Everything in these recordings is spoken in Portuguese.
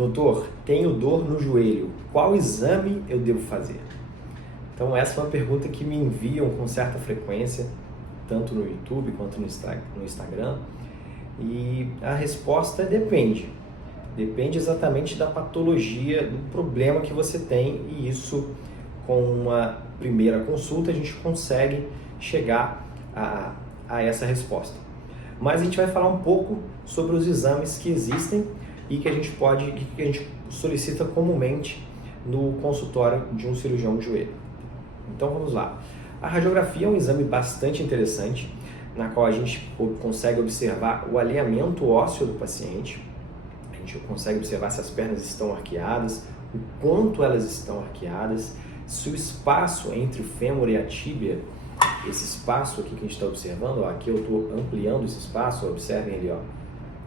Doutor, tenho dor no joelho, qual exame eu devo fazer? Então essa é uma pergunta que me enviam com certa frequência, tanto no YouTube quanto no Instagram, e a resposta é depende. Depende exatamente da patologia, do problema que você tem, e isso, com uma primeira consulta, a gente consegue chegar a essa resposta. Mas a gente vai falar um pouco sobre os exames que existem e que a gente solicita comumente no consultório de um cirurgião de joelho. Então vamos lá. A radiografia é um exame bastante interessante, na qual a gente consegue observar o alinhamento ósseo do paciente. A gente consegue observar se as pernas estão arqueadas, o quanto elas estão arqueadas, se o espaço entre o fêmur e a tíbia, esse espaço aqui que a gente está observando, ó, aqui eu estou ampliando esse espaço, observem ali,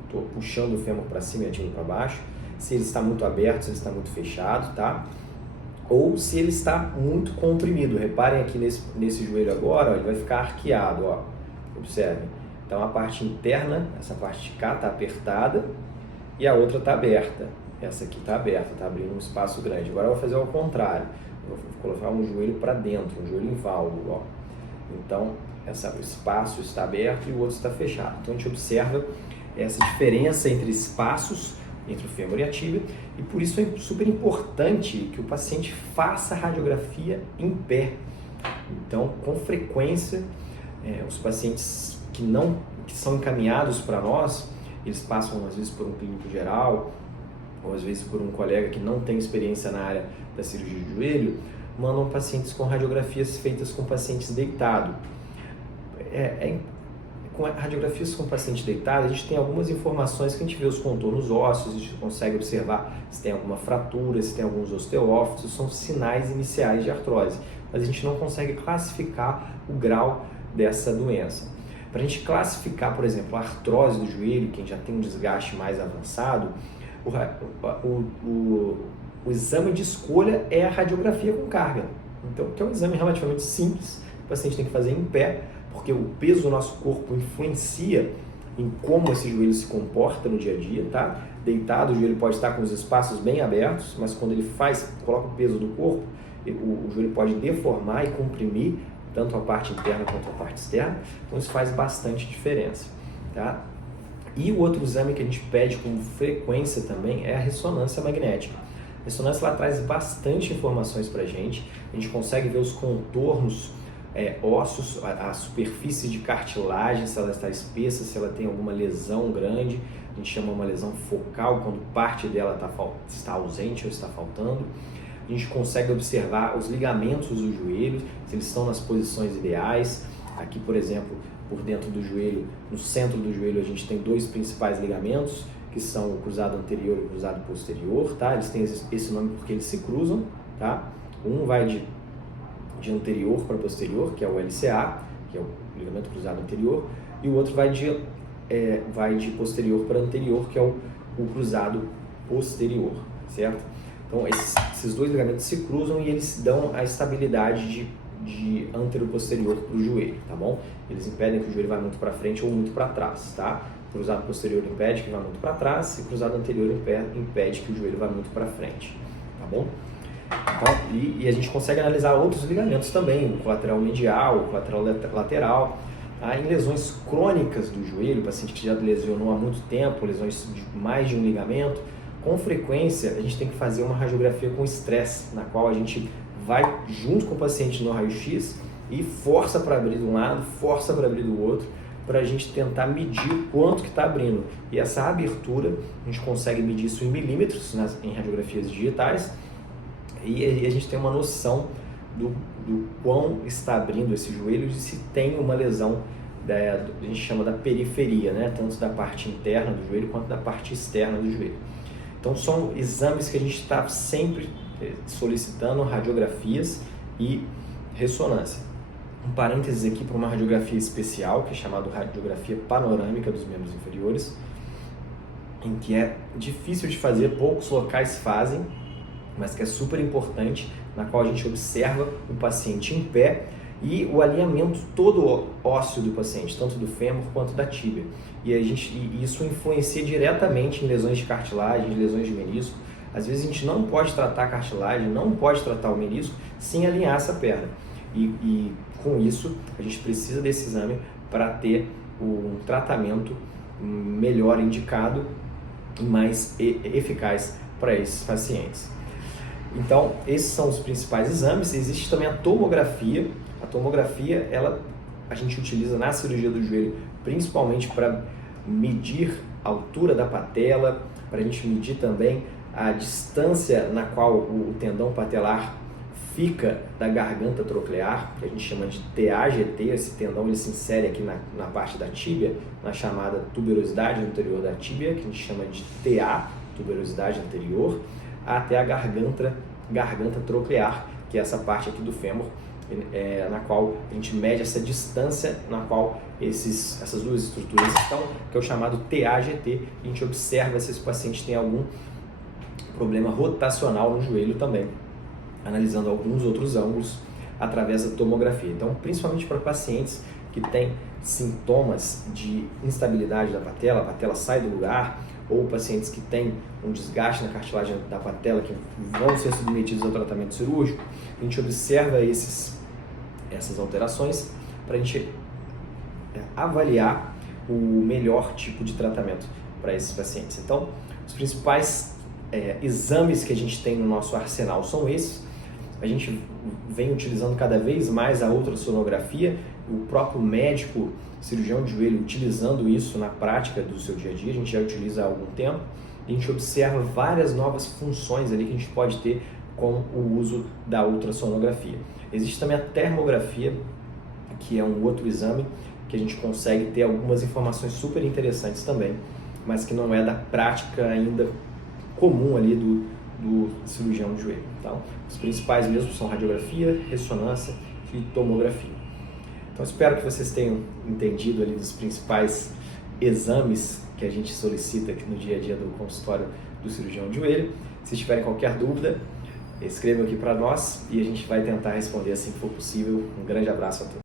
estou puxando o fêmur para cima e a tíbia para baixo, se ele está muito aberto, se ele está muito fechado, tá? Ou se ele está muito comprimido. Reparem aqui nesse joelho agora, ó, ele vai ficar arqueado, ó. Observem. Então a parte interna, essa parte de cá está apertada e a outra está aberta. Essa aqui está aberta, está abrindo um espaço grande. Agora eu vou fazer ao contrário. Eu vou colocar um joelho para dentro, um joelho em válvulo, ó. Então o espaço está aberto e o outro está fechado. Então a gente observa essa diferença entre espaços entre o fêmur e a tíbia, e por isso é super importante que o paciente faça a radiografia em pé. Então, com frequência, os pacientes que são encaminhados para nós, eles passam às vezes por um clínico geral, ou às vezes por um colega que não tem experiência na área da cirurgia de joelho, mandam pacientes com radiografias feitas com pacientes deitados. Com radiografias com paciente deitado, a gente tem algumas informações que a gente vê os contornos ósseos, a gente consegue observar se tem alguma fratura, se tem alguns osteófitos, são sinais iniciais de artrose, mas a gente não consegue classificar o grau dessa doença. Para a gente classificar, por exemplo, a artrose do joelho, quem já tem um desgaste mais avançado, o exame de escolha é a radiografia com carga. Então, que é um exame relativamente simples, o paciente tem que fazer em pé, porque o peso do nosso corpo influencia em como esse joelho se comporta no dia a dia, tá? Deitado, o joelho pode estar com os espaços bem abertos, mas quando ele coloca o peso do corpo, o joelho pode deformar e comprimir tanto a parte interna quanto a parte externa, então isso faz bastante diferença, tá? E o outro exame que a gente pede com frequência também é a ressonância magnética. A ressonância ela traz bastante informações para a gente consegue ver os contornos ossos, a superfície de cartilagem, se ela está espessa, se ela tem alguma lesão grande, a gente chama uma lesão focal, quando parte dela está ausente ou está faltando. A gente consegue observar os ligamentos do joelho, se eles estão nas posições ideais. Aqui, por exemplo, por dentro do joelho, no centro do joelho, a gente tem dois principais ligamentos, que são o cruzado anterior e o cruzado posterior, tá? Eles têm esse nome porque eles se cruzam, tá? Um vai de anterior para posterior, que é o LCA, que é o ligamento cruzado anterior, e o outro vai de posterior para anterior, que é o cruzado posterior, certo? Então esses dois ligamentos se cruzam e eles dão a estabilidade de anteroposterior para o joelho, tá bom? Eles impedem que o joelho vá muito para frente ou muito para trás, tá? O cruzado posterior impede que vá muito para trás e o cruzado anterior impede que o joelho vá muito para frente, tá bom? Então, e a gente consegue analisar outros ligamentos também, o colateral medial, o colateral lateral. Tá? Em lesões crônicas do joelho, o paciente que já lesionou há muito tempo, lesões de mais de um ligamento, com frequência a gente tem que fazer uma radiografia com estresse, na qual a gente vai junto com o paciente no raio-x e força para abrir de um lado, força para abrir do outro, para a gente tentar medir o quanto que está abrindo. E essa abertura, a gente consegue medir isso em milímetros em radiografias digitais, e a gente tem uma noção do quão está abrindo esse joelho e se tem uma lesão, a gente chama da periferia, né? Tanto da parte interna do joelho quanto da parte externa do joelho. Então são exames que a gente está sempre solicitando, radiografias e ressonância. Um parênteses aqui para uma radiografia especial, que é chamada radiografia panorâmica dos membros inferiores, em que é difícil de fazer, poucos locais fazem, mas que é super importante, na qual a gente observa o paciente em pé e o alinhamento todo ósseo do paciente, tanto do fêmur quanto da tíbia. E isso influencia diretamente em lesões de cartilagem, lesões de menisco. Às vezes a gente não pode tratar a cartilagem, não pode tratar o menisco sem alinhar essa perna. E com isso, a gente precisa desse exame para ter um tratamento melhor indicado e mais eficaz para esses pacientes. Então, esses são os principais exames. Existe também a tomografia. A tomografia, a gente utiliza na cirurgia do joelho, principalmente para medir a altura da patela, para a gente medir também a distância na qual o tendão patelar fica da garganta troclear, que a gente chama de TAGT. Esse tendão ele se insere aqui na parte da tíbia, na chamada tuberosidade anterior da tíbia, que a gente chama de TA, tuberosidade anterior, até a garganta troclear, que é essa parte aqui do fêmur, na qual a gente mede essa distância na qual essas duas estruturas estão, que é o chamado TAGT. A gente observa se esse paciente tem algum problema rotacional no joelho também, analisando alguns outros ângulos através da tomografia. Então, principalmente para pacientes que têm sintomas de instabilidade da patela, a patela sai do lugar, ou pacientes que têm um desgaste na cartilagem da patela, que vão ser submetidos ao tratamento cirúrgico, a gente observa essas alterações para a gente avaliar o melhor tipo de tratamento para esses pacientes. Então, os principais exames que a gente tem no nosso arsenal são esses. A gente vem utilizando cada vez mais a ultrassonografia, o próprio médico cirurgião de joelho utilizando isso na prática do seu dia a dia, a gente já utiliza há algum tempo. A gente observa várias novas funções ali que a gente pode ter com o uso da ultrassonografia. Existe também a termografia, que é um outro exame que a gente consegue ter algumas informações super interessantes também, mas que não é da prática ainda comum ali do cirurgião de joelho. Então, os principais mesmo são radiografia, ressonância e tomografia. Então, espero que vocês tenham entendido ali dos principais exames que a gente solicita aqui no dia a dia do consultório do cirurgião de joelho. Se tiverem qualquer dúvida, escrevam aqui para nós e a gente vai tentar responder assim que for possível. Um grande abraço a todos.